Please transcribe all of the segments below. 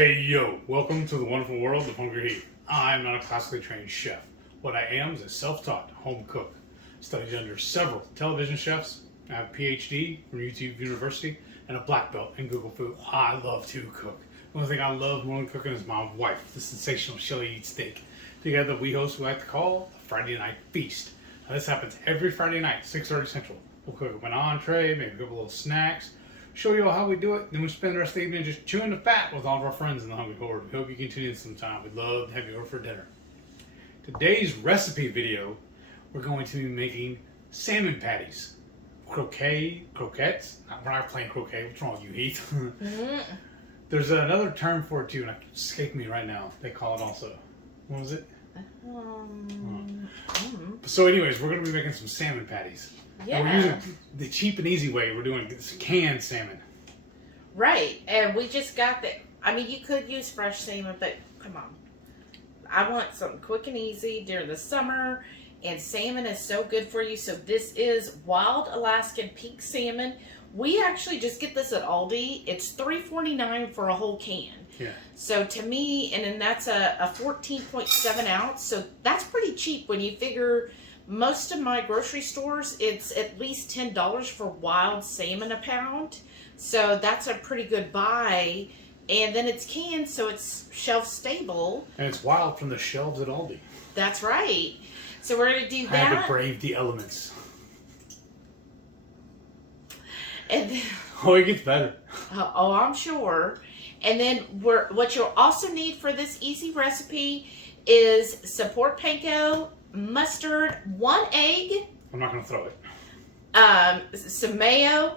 Hey yo, welcome to the wonderful world of HungryHeath. I'm not a classically trained chef. What I am is a self-taught home cook. Studied under several television chefs. I have a PhD from YouTube University and a black belt in Google Food. I love to cook. The only thing I love more than cooking is my wife, the sensational Shelly Eats Steak. Together we host what we like to call the Friday Night Feast. Now, this happens every Friday night, 6:30 Central. We'll cook up an entree, maybe a couple little snacks, show you all how we do it, then we spend the rest of the evening just chewing the fat with all of our friends in the Hungry Horde. We hope you can tune in sometime. We'd love to have you over for dinner. Today's recipe video, we're going to be making salmon patties. Croquettes? We're not playing croquet. What's wrong with you, Heath? There's another term for it too, and it's escaping me right now. They call it also. What was it? So anyways, we're going to be making some salmon patties. Yeah. And we're using the cheap and easy way. We're doing canned salmon. Right. And we just got the... I mean, you could use fresh salmon, but come on. I want something quick and easy during the summer. And salmon is so good for you. So this is wild Alaskan pink salmon. We actually just get this at Aldi. It's $3.49 for a whole can. Yeah. So to me, and then that's a 14.7 ounce. So that's pretty cheap when you figure... Most of my grocery stores, it's at least $10 for wild salmon a pound. So that's a pretty good buy. And then it's canned, so it's shelf stable. And it's wild from the shelves at Aldi. That's right. So we're going to do that. I had to brave the elements. And then, oh, it gets better. Oh, I'm sure. And then what you'll also need for this easy recipe is some pork panko, mustard, 1 egg. I'm not going to throw it. Some mayo,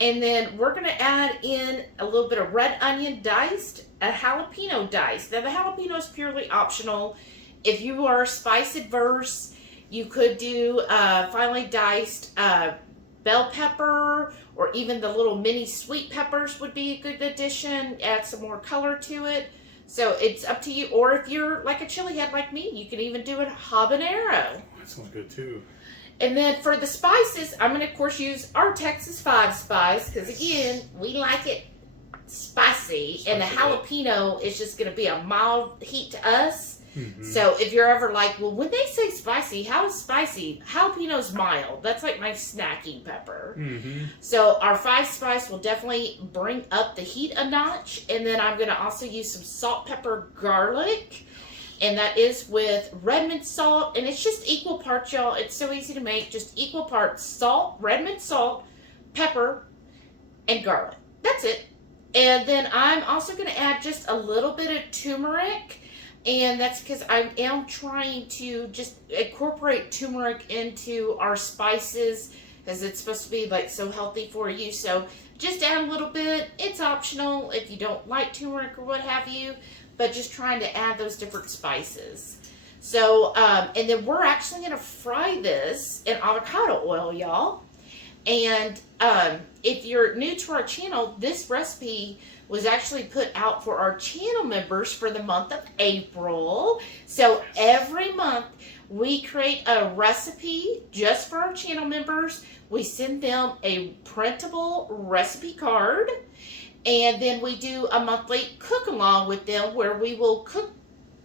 and then we're going to add in a little bit of red onion diced, a jalapeno diced. Now the jalapeno is purely optional. If you are spice adverse, you could do finely diced bell pepper, or even the little mini sweet peppers would be a good addition. Add some more color to it. So it's up to you. Or if you're like a chili head like me, you can even do a habanero. That sounds good too. And then for the spices, I'm going to, of course, use our Texas 5 spice. Because, again, we like it spicy. And the jalapeno is just going to be a mild heat to us. Mm-hmm. So if you're ever like, well, when they say spicy, how is spicy? Jalapeno's mild. That's like my snacking pepper. Mm-hmm. So our 5 spice will definitely bring up the heat a notch. And then I'm going to also use some salt, pepper, garlic. And that is with red mint salt. And it's just equal parts, y'all. It's so easy to make. Just equal parts salt, red mint salt, pepper, and garlic. That's it. And then I'm also going to add just a little bit of turmeric. And that's because I am trying to just incorporate turmeric into our spices, as it's supposed to be like so healthy for you. So just add a little bit. It's optional if you don't like turmeric or what have you, but just trying to add those different spices. So, and then we're actually going to fry this in avocado oil, y'all. And if you're new to our channel, this recipe was actually put out for our channel members for the month of April. So every month we create a recipe just for our channel members. We send them a printable recipe card. And then we do a monthly cook along with them where we will cook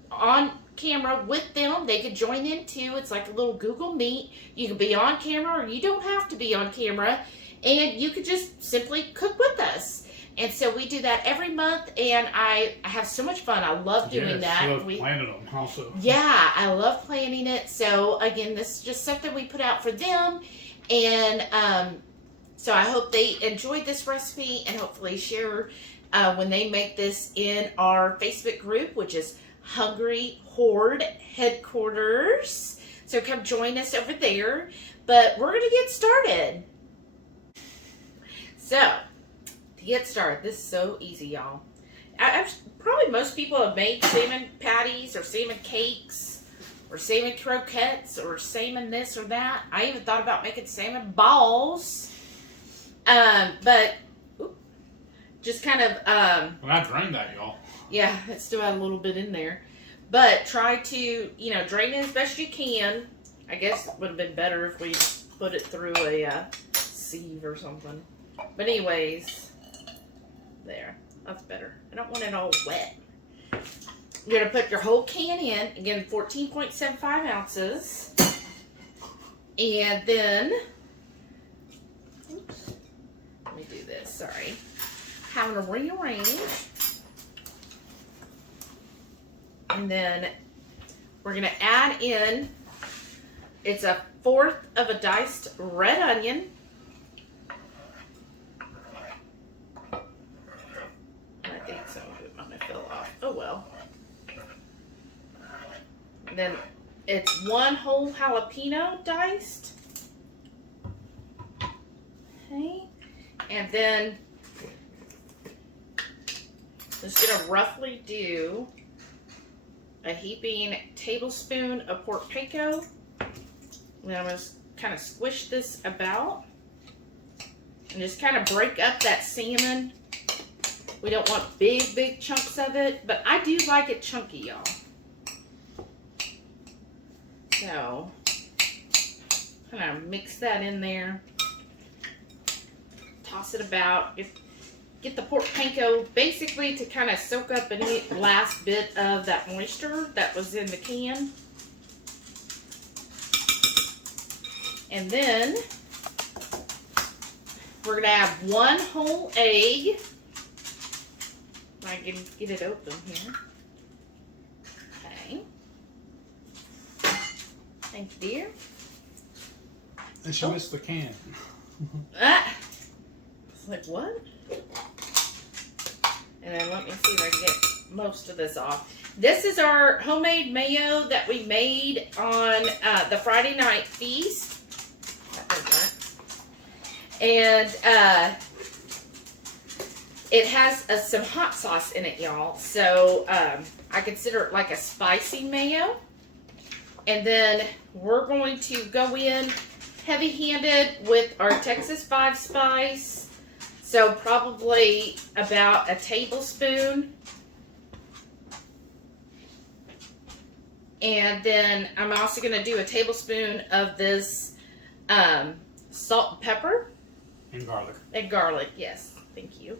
on camera with them. They could join in too. It's like a little Google Meet. You can be on camera or you don't have to be on camera. And you could just simply cook with us. And so we do that every month, and I have so much fun. I love doing that. I love planning them also. Yeah, I love planning it. So again, this is just something we put out for them. And so I hope they enjoyed this recipe and hopefully share when they make this in our Facebook group, which is HungryHorde Headquarters. So come join us over there. But we're going to get started. So, to get started, this is so easy, y'all. Probably most people have made salmon patties or salmon cakes or salmon croquettes or salmon this or that. I even thought about making salmon balls. But just kind of... well, I drained that, y'all. Yeah, it still had a little bit in there. But try to, drain it as best you can. I guess it would have been better if we put it through a sieve or something. But anyways, there. That's better. I don't want it all wet. You're going to put your whole can in. Again, 14.75 ounces. And then, oops, let me do this, sorry. Having to rearrange. And then we're going to add in, it's 1/4 of a diced red onion. I think some of it might have fell off. Oh well. And then it's 1 whole jalapeno diced. Okay. And then just going to roughly do a heaping tablespoon of pork panko. And I'm going to kind of squish this about and just kind of break up that salmon. We don't want big chunks of it, but I do like it chunky, y'all. So, kind of mix that in there. Toss it about. Get the pork panko basically to kind of soak up any last bit of that moisture that was in the can. And then we're going to add 1 whole egg. I can get it open here. Okay. Thank you, dear. And she missed the can. It's like, what? And then let me see if I can get most of this off. This is our homemade mayo that we made on the Friday night feast. And it has some hot sauce in it, y'all. So I consider it like a spicy mayo. And then we're going to go in heavy-handed with our Texas 5 spice. So probably about a tablespoon. And then I'm also going to do a tablespoon of this salt and pepper. And garlic. And garlic, yes. Thank you.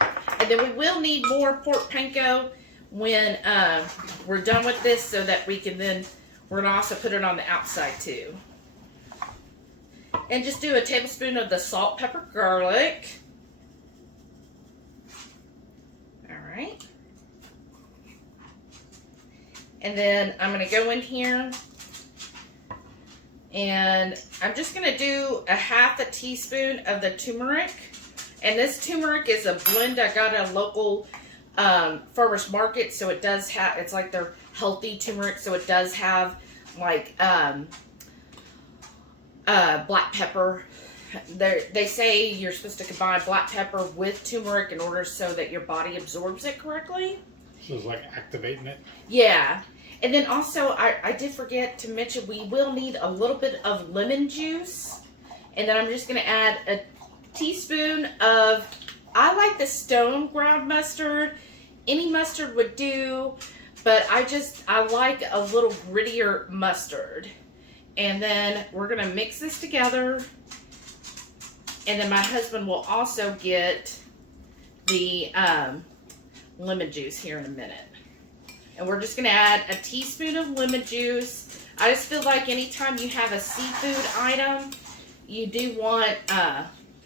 And then we will need more pork panko when we're done with this so that we can then, we're going to also put it on the outside too. And just do a tablespoon of the salt, pepper, garlic. Alright. And then I'm going to go in here and I'm just going to do a 1/2 teaspoon of the turmeric. And this turmeric is a blend I got at a local farmer's market. So it does have, it's like their healthy turmeric. So it does have like black pepper. They say you're supposed to combine black pepper with turmeric in order so that your body absorbs it correctly. So it's like activating it? Yeah. And then also, I did forget to mention, we will need a little bit of lemon juice. And then I'm just going to add a teaspoon of, I like the stone ground mustard. Any mustard would do, but I like a little grittier mustard. And then we're going to mix this together. And then my husband will also get the lemon juice here in a minute. And we're just going to add a teaspoon of lemon juice. I just feel like anytime you have a seafood item, you do want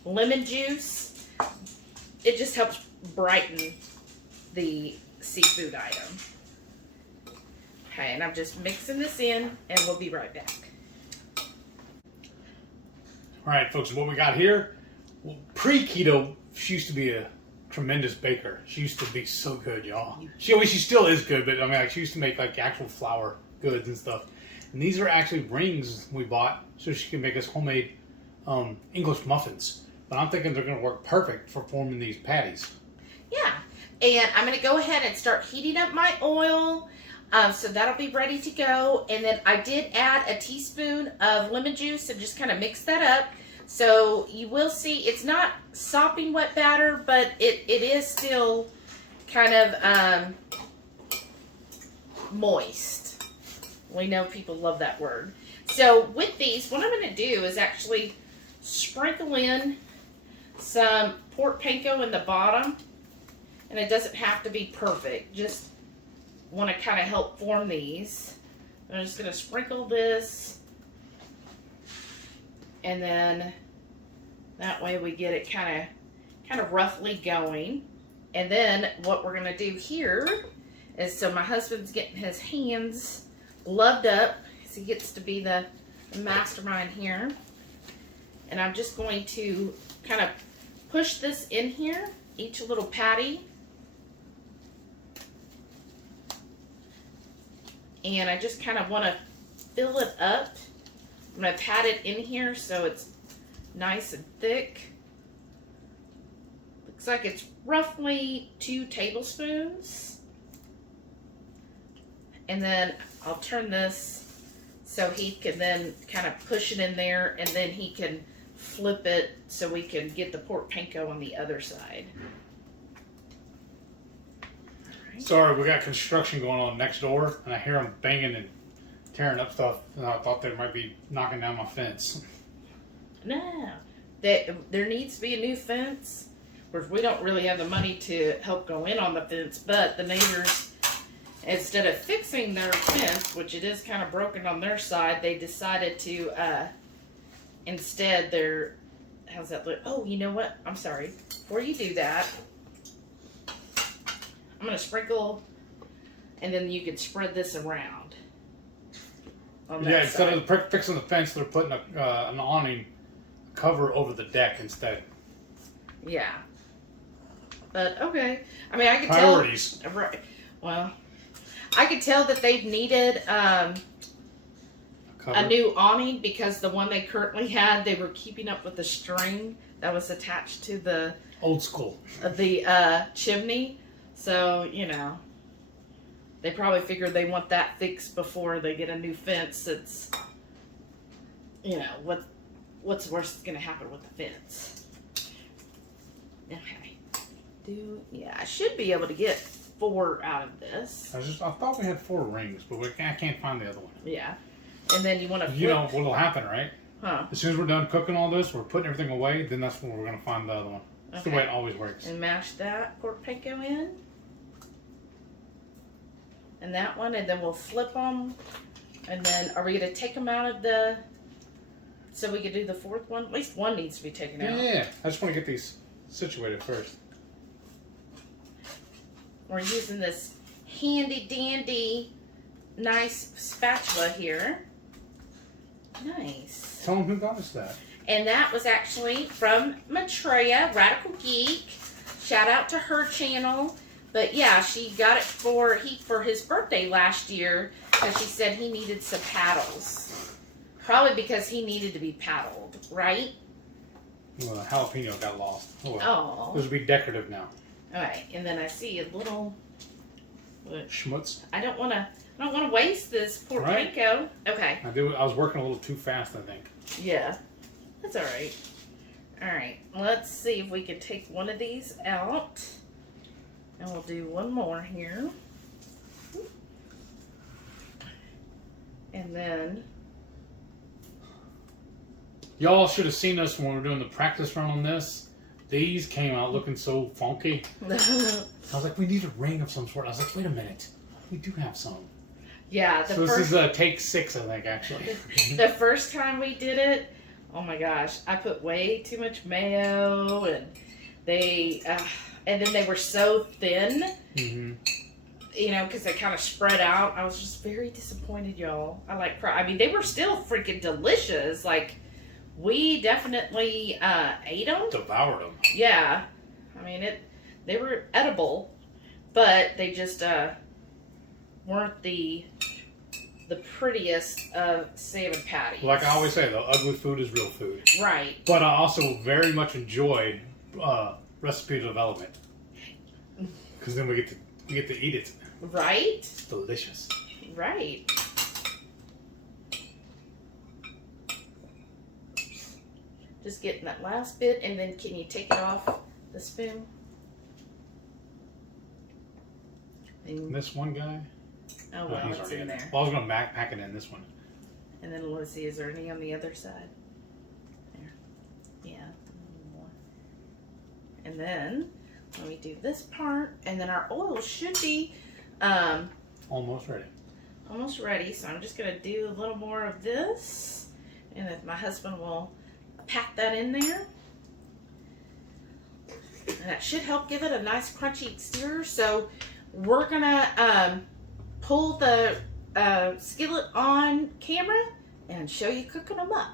lemon juice. It just helps brighten the seafood item. Okay, and I'm just mixing this in, and we'll be right back. All right, folks, what we got here, well, pre-keto, she used to be a tremendous baker. She used to be so good, y'all. She still is good, but I mean, like, she used to make like actual flour goods and stuff. And these are actually rings we bought so she can make us homemade English muffins. But I'm thinking they're going to work perfect for forming these patties. Yeah, and I'm going to go ahead and start heating up my oil. So that'll be ready to go. And then I did add a teaspoon of lemon juice and just kind of mix that up. So you will see it's not sopping wet batter, but it is still kind of moist. We know people love that word. So with these, what I'm going to do is actually sprinkle in some pork panko in the bottom. And it doesn't have to be perfect. Just want to kind of help form these. I'm just going to sprinkle this. And then that way we get it kind of roughly going. And then what we're going to do here is, so my husband's getting his hands gloved up because he gets to be the mastermind here. And I'm just going to kind of push this in here, each little patty. And I just kind of want to fill it up. I'm going to pat it in here so it's nice and thick. Looks like it's roughly 2 tablespoons. And then I'll turn this so he can then kind of push it in there, and then he can flip it so we can get the pork panko on the other side. Sorry, we got construction going on next door, and I hear them banging and tearing up stuff, and I thought they might be knocking down my fence. No, there needs to be a new fence. Of course, we don't really have the money to help go in on the fence, but the neighbors, instead of fixing their fence, which it is kind of broken on their side, they decided to, instead, how's that look? Oh, you know what? I'm sorry. Before you do that, I'm going to sprinkle, and then you can spread this around. Yeah, instead of fixing the fence, they're putting an awning cover over the deck instead. Yeah. But, okay. I mean, I could Priorities. tell... Right. Well, I could tell that they've needed a new awning, because the one they currently had, they were keeping up with the string that was attached to the... Old school. The chimney. So, you know, they probably figured they want that fixed before they get a new fence. It's, you know, what's worse is going to happen with the fence. Okay. Yeah, I should be able to get 4 out of this. I thought we had 4 rings, but I can't find the other one. Yeah. And then you want to... You know what'll happen, right? Huh? As soon as we're done cooking all this, we're putting everything away, then that's when we're going to find the other one. That's the way it always works. And mash that pork panko in. And that one, and then we'll flip them. And then, are we going to take them out of the... So we could do the 4th one? At least one needs to be taken out. Yeah, I just want to get these situated first. We're using this handy dandy nice spatula here. Nice. Tell them who got us that. And that was actually from Matreya, Radical Geek. Shout out to her channel. But yeah, she got it for his birthday last year, because she said he needed some paddles. Probably because he needed to be paddled, right? Well, the jalapeno got lost. Oh. Those will be decorative now. Alright, and then I see a little... Schmutz. I don't want to waste this pork panko. Okay. I was working a little too fast, I think. Yeah. That's alright. Alright, let's see if we can take one of these out. And we'll do one more here. And then... Y'all should have seen us when we were doing the practice run on this. These came out looking so funky. I was like, we need a ring of some sort. I was like, wait a minute. We do have some. Yeah. This is take 6, I think, actually. The first time we did it, oh my gosh, I put way too much mayo, and and then they were so thin, you know, because they kind of spread out. I was just very disappointed, y'all. I mean, they were still freaking delicious. Like, we definitely ate them. Devoured them. Yeah. I mean, they were edible, but they just weren't the prettiest of salmon patties. Like I always say, the ugly food is real food. Right. But I also very much enjoy recipe development, because then we get to eat it. Right. It's delicious. Right. Just getting that last bit, and then can you take it off the spoon? And, this one guy? oh, well, he's it's already in there. Well, I was going to pack it in this one. And then let's see, is there any on the other side? There. Yeah. And then let me do this part, and then our oil should be almost ready. Almost ready. So I'm just gonna do a little more of this, and then my husband will pack that in there. And that should help give it a nice crunchy exterior. So we're gonna pull the skillet on camera and show you cooking them up.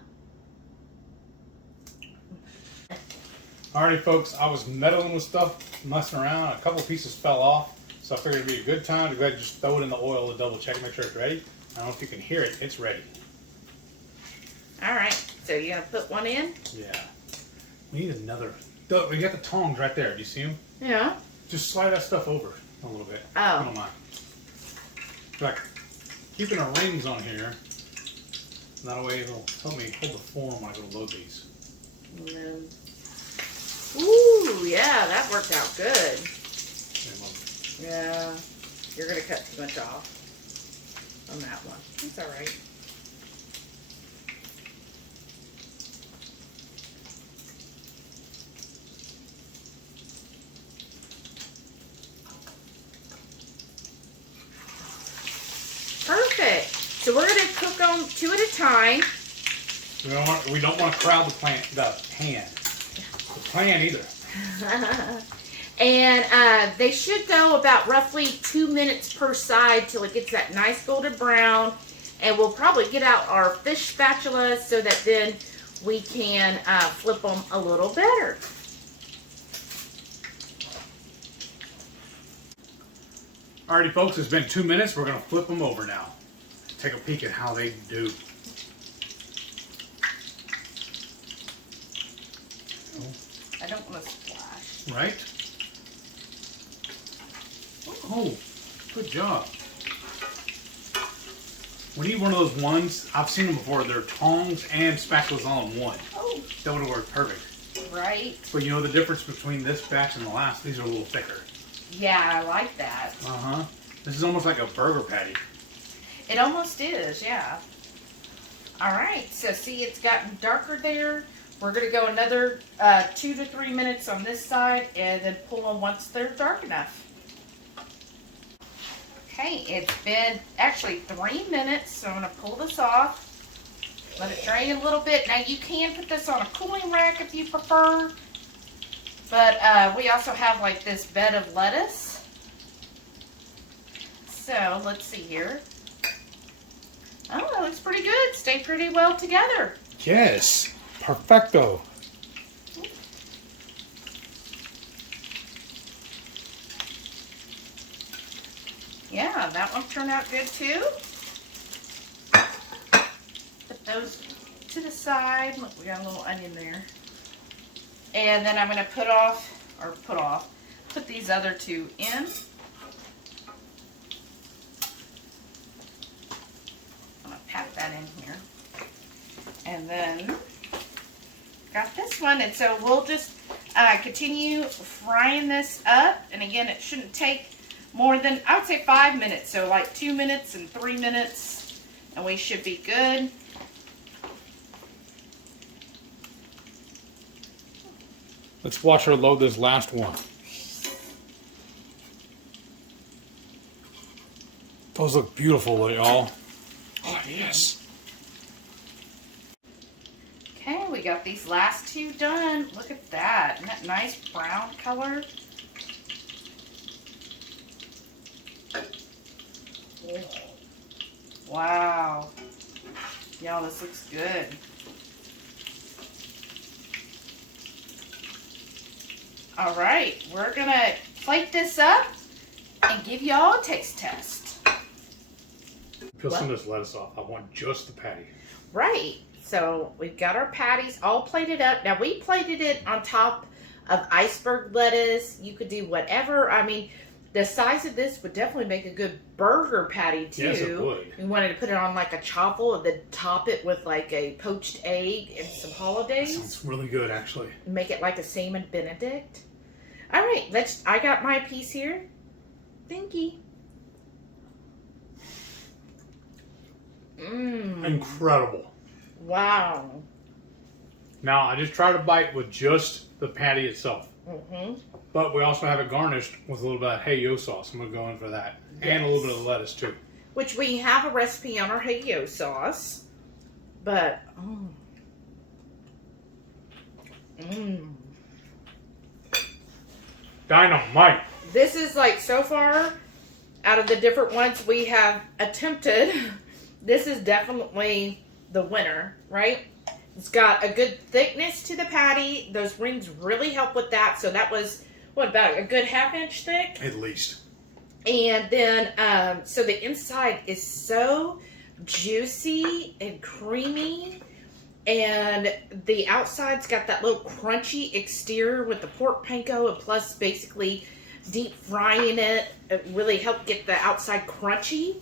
Alrighty, folks, I was meddling with stuff, messing around. A couple pieces fell off, so I figured it'd be a good time to go ahead and just throw it in the oil to double check and make sure it's ready. I don't know if you can hear it. It's ready. All right, so you're gonna put one in? Yeah. We need another. We got the tongs right there. Do you see them? Yeah. Just slide that stuff over a little bit. Oh. I don't mind. Like keeping the rings on here. That way it'll help me hold the form when I go load these. And then, ooh, yeah, that worked out good. Yeah, you're gonna cut too much off on that one. It's all right. Perfect. So we're gonna cook them 2 at a time. We don't want to crowd the pan either. And they should go about roughly 2 minutes per side till it gets that nice golden brown. And we'll probably get out our fish spatula so that then we can flip them a little better. Alrighty, folks, it's been 2 minutes. We're going to flip them over now. Take a peek at how they do. I don't want to splash. Right? Oh, good job. We need one of those ones. I've seen them before. They're tongs and spatulas all in one. Oh. That would have worked perfect. Right. But you know the difference between this batch and the last? These are a little thicker. Yeah, I like that. Uh-huh. This is almost like a burger patty. It almost is, yeah. All right, so see it's gotten darker there. We're going to go another 2 to 3 minutes on this side and then pull them once they're dark enough. Okay, it's been actually 3 minutes, so I'm going to pull this off. Let it drain a little bit. Now you can put this on a cooling rack if you prefer. But we also have like this bed of lettuce. So let's see here. Oh, that looks pretty good. Stay pretty well together. Yes. Perfecto. Yeah, that one turned out good too. Put those to the side. Look, we got a little onion there. And then I'm going to put these other 2 in. I'm going to pack that in here. And then got this one. And so we'll just continue frying this up. And again, it shouldn't take more than, I would say 5 minutes. So like 2 minutes and 3 minutes. And we should be good. Let's watch her load this last one. Those look beautiful, y'all. Oh, yes. Okay, we got these last 2 done. Look at that. Isn't that nice brown color? Wow. Y'all, this looks good. All right, we're gonna plate this up and give y'all a taste test. Peel some of this lettuce off. I want just the patty. Right, so we've got our patties all plated up. Now we plated it on top of iceberg lettuce. You could do whatever. I mean, the size of this would definitely make a good burger patty too. Yes, it would. We wanted to put it on like a chaffle and then top it with like a poached egg and some hollandaise. That sounds really good, actually. Make it like a salmon Benedict. All right, I got my piece here. Thank you. Mmm. Incredible. Wow. Now, I just tried to bite with just the patty itself. Mm-hmm. But we also have it garnished with a little bit of hey-yo sauce. I'm going to go in for that. And a little bit of lettuce, too. Which we have a recipe on our hey-yo sauce. But, Dynamite. This is like, so far, out of the different ones we have attempted, this is definitely the winner, right? It's got a good thickness to the patty. Those rings really help with that. So that was, what, about a good half-inch thick? At least. And then, so the inside is so juicy and creamy. And the outside's got that little crunchy exterior with the pork panko. And plus, basically, deep frying it really helped get the outside crunchy.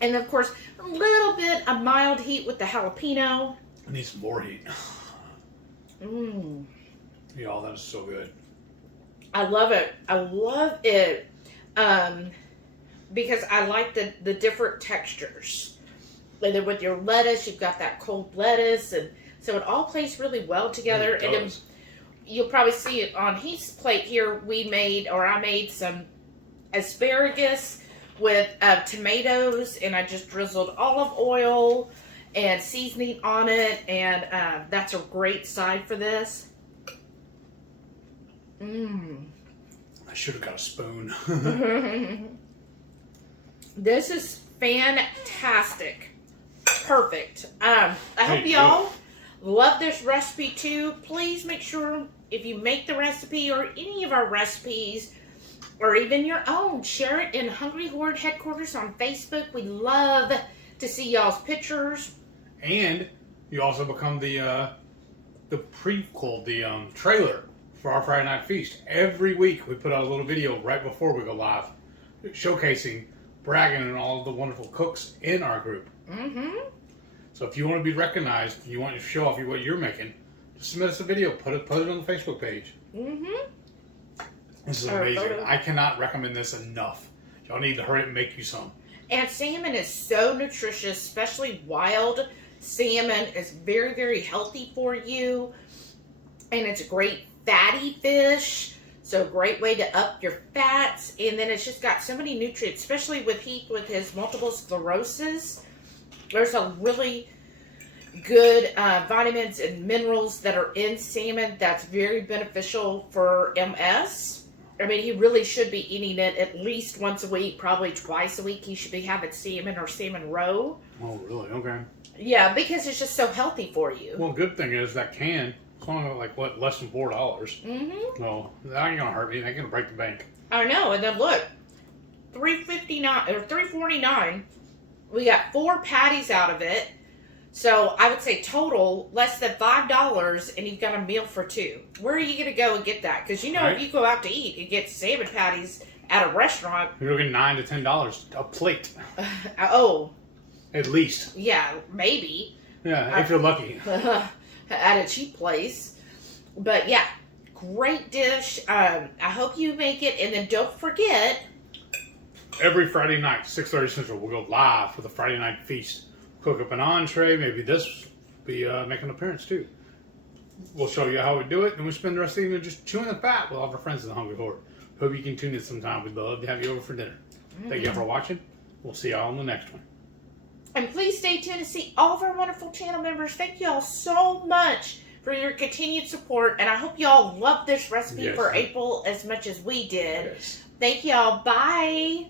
And, of course, a little bit of mild heat with the jalapeno. I need some more heat. Y'all, that is so good. I love it. I love it. Because I like the different textures. And then with your lettuce, you've got that cold lettuce. And so it all plays really well together. And then you'll probably see it on Heath's plate here. I made some asparagus with tomatoes. And I just drizzled olive oil and seasoning on it, and that's a great side for this. I should have got a spoon. This is fantastic. Perfect. I hope y'all love this recipe too. Please make sure if you make the recipe or any of our recipes, or even your own, share it in HungryHorde headquarters on Facebook. We love to see y'all's pictures. And you also become the prequel, the trailer for our Friday Night Feast. Every week we put out a little video right before we go live, showcasing, bragging on all of the wonderful cooks in our group. So if you want to be recognized, you want to show off what you're making, just submit us a video, put it on the Facebook page. This is amazing. I cannot recommend this enough. Y'all need to hurry up and make you some. And salmon is so nutritious, especially wild salmon is very, very healthy for you. And it's a great fatty fish. So great way to up your fats. And then it's just got so many nutrients, especially with Heath with his multiple sclerosis. There's a really good vitamins and minerals that are in salmon that's very beneficial for MS. I mean, he really should be eating it at least once a week, probably twice a week. He should be having salmon or salmon roe. Oh, really? Okay. Yeah, because it's just so healthy for you. Well, good thing is that can, it's only like, what, less than $4. Well, that ain't gonna hurt me. That ain't gonna break the bank. I know. And then look, $3.59 or $3.49. We got 4 patties out of it. So I would say total less than $5, and you've got a meal for 2. Where are you going to go and get that? Because you know, if you go out to eat and get salmon patties at a restaurant, you're looking $9 to $10 a plate. At least. Yeah, maybe. Yeah, if you're lucky. At a cheap place. But yeah, great dish. I hope you make it, and then don't forget. Every Friday night, 6:30 Central, we'll go live for the Friday Night Feast. Cook up an entree. Maybe this will be making an appearance too. We'll show you how we do it, and we spend the rest of the evening just chewing the fat with all of our friends in the Hungry Horde. Hope you can tune in sometime. We'd love to have you over for dinner. Thank you for watching. We'll see y'all on the next one. And please stay tuned to see all of our wonderful channel members. Thank you all so much for your continued support, and I hope y'all love this recipe for April as much as we did. Thank you all. Bye.